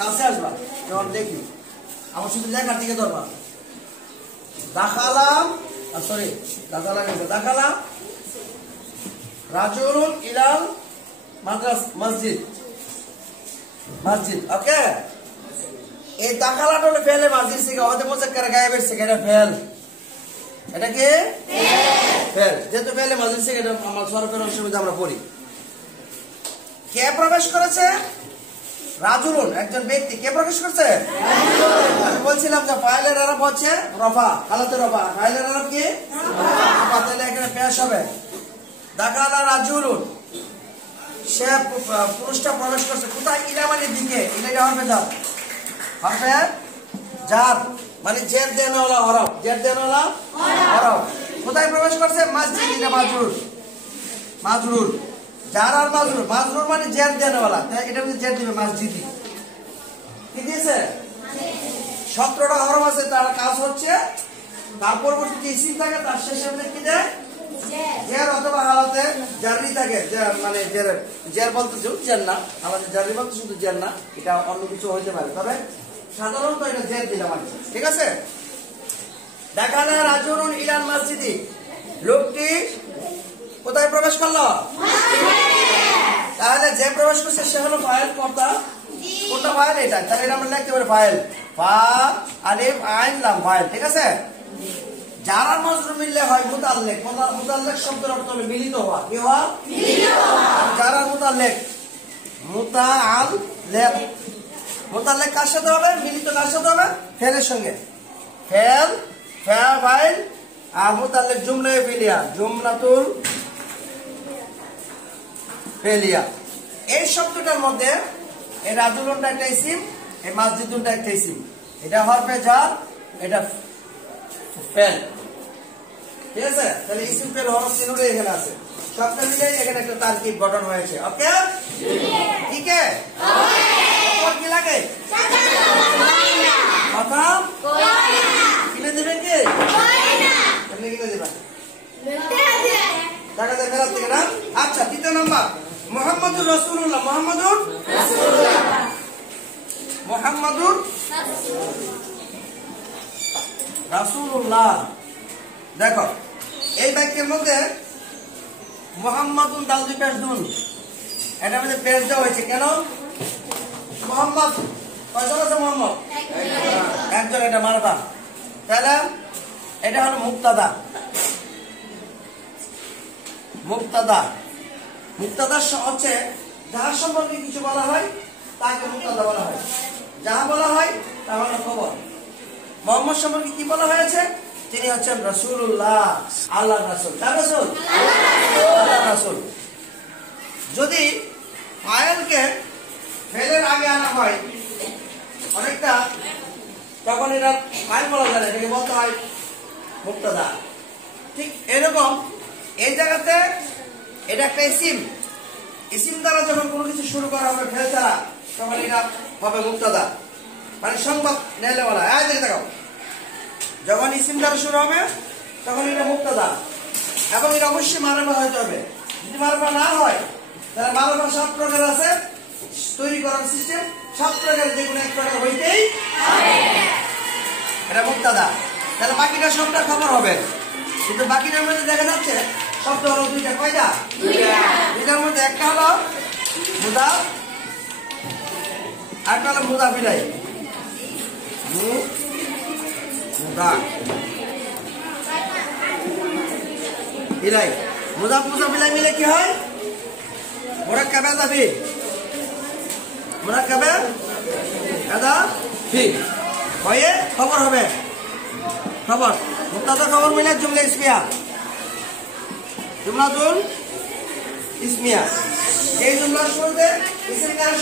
কাছে আসবা যখন দেখি আমার শুধু লেখার দিকে ধরবা দাখালাম সরি দাখালাম রাজুলুন ইলাল মসজিদ ওকে এই দাখালাটা হলো ফেলে মসজিদ থেকে আমাদের মুজাক্কার গায়েবের থেকে এটা ফেল এটা কি ফেল যেহেতু ফেলে মসজিদ থেকে এটা আমরা সরফের অংশের মধ্যে আমরা পড়ি কে প্রবেশ করেছে রাজুলুন একজন ব্যক্তি কে প্রবেশ করেছে আমি বলছিলাম যে ফাইলের আরব হচ্ছে রফা হালাতে রফা ফাইলের আরব কি রফা তাহলে এখানে পেশ হবে দাখালা রাজুলুন সে পুরুষটা প্রবেশ করছে কোথায় ইলা মানে দিকে ইলাটা হবে জার মানে জের দেনওয়ালা হরফ কোথায় প্রবেশ করছে মসজিদ এটা মাজরুর জার আর মাজরুর মানে জের দেনওয়ালা তাই এটা মধ্যে জের দিবে মসজিদি ঠিক আছে 17টা হরফ আছে তার কাজ হচ্ছে তার পরবর্তীতে ইসিম থাকে তার শেষে কি দেয় জের অথবা হালাতে জারি থাকে মানে জের বলতে জের না আমাদের জারি বলতে শুধু জের না এটা অন্য কিছু হইতে পারে তবে সাধারণত এটা জের দিলাম আর ঠিক আছে দাখালা রাজুলুন ইলাল মসজিদি লোকটি কোথায় প্রবেশ করলো তাহলে যে প্রবেশ করছে সে হলো ফাইল কর্তা কোনটা ফাইল এটা তাহলে এটা আমরা লিখতে পারি ফাইল ফা আলিফ আইন লাম ফাইল ঠিক আছে যারা মাজরুর মিললে হয় মুতাল্লিক শব্দের অর্থ হলো মিলিত হওয়া কি হওয়া যারা মুতাল্লিক কার সাথে হবে মিলিত কার সাথে হবে ফেলের সঙ্গে ফেল ফাইল আর মুতাল্লিক জুমলায়ে ফিলিয়া জুমলাতুল ফেলিয়া এই শব্দটার মধ্যে এই রাজুলুনটা একটা ইসিম এই মসজিদুনটা একটা ইসিম এটা হরফে জার এটা ফেল ঠিক আছে তাহলে ইসিম ফেল হরফ তিনটা এখানে আছে সবটা মিলে এখানে একটা তারকিব গঠন হয়েছে ওকে ঠিক আছে ওকে কি লাগে কথা কিনে দেবেন কি এমনি কিনে দেবেন টাকা দিয়ে ফেরত থেকে না আচ্ছা দ্বিতীয় নাম্বার মুহাম্মাদুর রাসূলুল্লাহ মুহাম্মাদুর রাসূলুল্লাহ দেখো এই বাক্যের মধ্যে মুহাম্মাদুন দাউদি পেশদুন এটা মধ্যে পেশ দেওয়া হয়েছে কেন মুহাম্মদ কয়জন আছে মুহাম্মদ একজন এটা মারফা তাহলে এটা হলো মুক্তাদা হচ্ছে যার সম্পর্কে কিছু বলা হয় তাকে মুক্তাদা বলা হয় যাহা বলা হয় তা হলো খবর মুহাম্মদ সম্পর্কে কি বলা হয়েছে তিনি হচ্ছেন রাসূলুল্লাহ আল্লাহর রাসূল কার রাসূল আল্লাহর রাসূল যদি ফাইলকে ফেলের আগে আনা হয় অনেকটা তখন এটা ফাইল বলা যায় এটাকে বলতে হয় মুক্তাদা ঠিক এরকম এই জায়গাতে এটা একটা ইসিম দ্বারা যখন কোনো কিছু শুরু করা হবে ফেল দ্বারা তখন এটা হবে মুক্তাদা মানে সংবাদ নেলে বলা এই দিকে দেখাও যখন ইসিম দ্বারা শুরু হবে তখন এটা মুক্তাদা এবং এটা অবশ্যই মারফা হতে হবে যদি মারফা না হয় তাহলে মারফা 7 প্রকার আছে তৈরি করার সিস্টেম 7 প্রকারের যে কোনো এক প্রকার হইতেই হবে এটা মুক্তাদা তাহলে বাকিটা সবটা খবর হবে কিন্তু বাকিটার মধ্যে দেখা যাচ্ছে শব্দ হলো দুইটা কয়টা দুইটার মধ্যে একটা হলো মুদাফ আরেকটা হলো মুদাফ ইলাইহি মুদাফ ইলাইহি মিলে কি হয় মুরাক্কাব আদাফি হয়ে খবর হবে খবর মুক্তাদা খবর মিলে জুমলা ইসমিয়া জুমলাতুল ইসমিয়া এই জুমলার শুরুতে ইসিম দ্বারা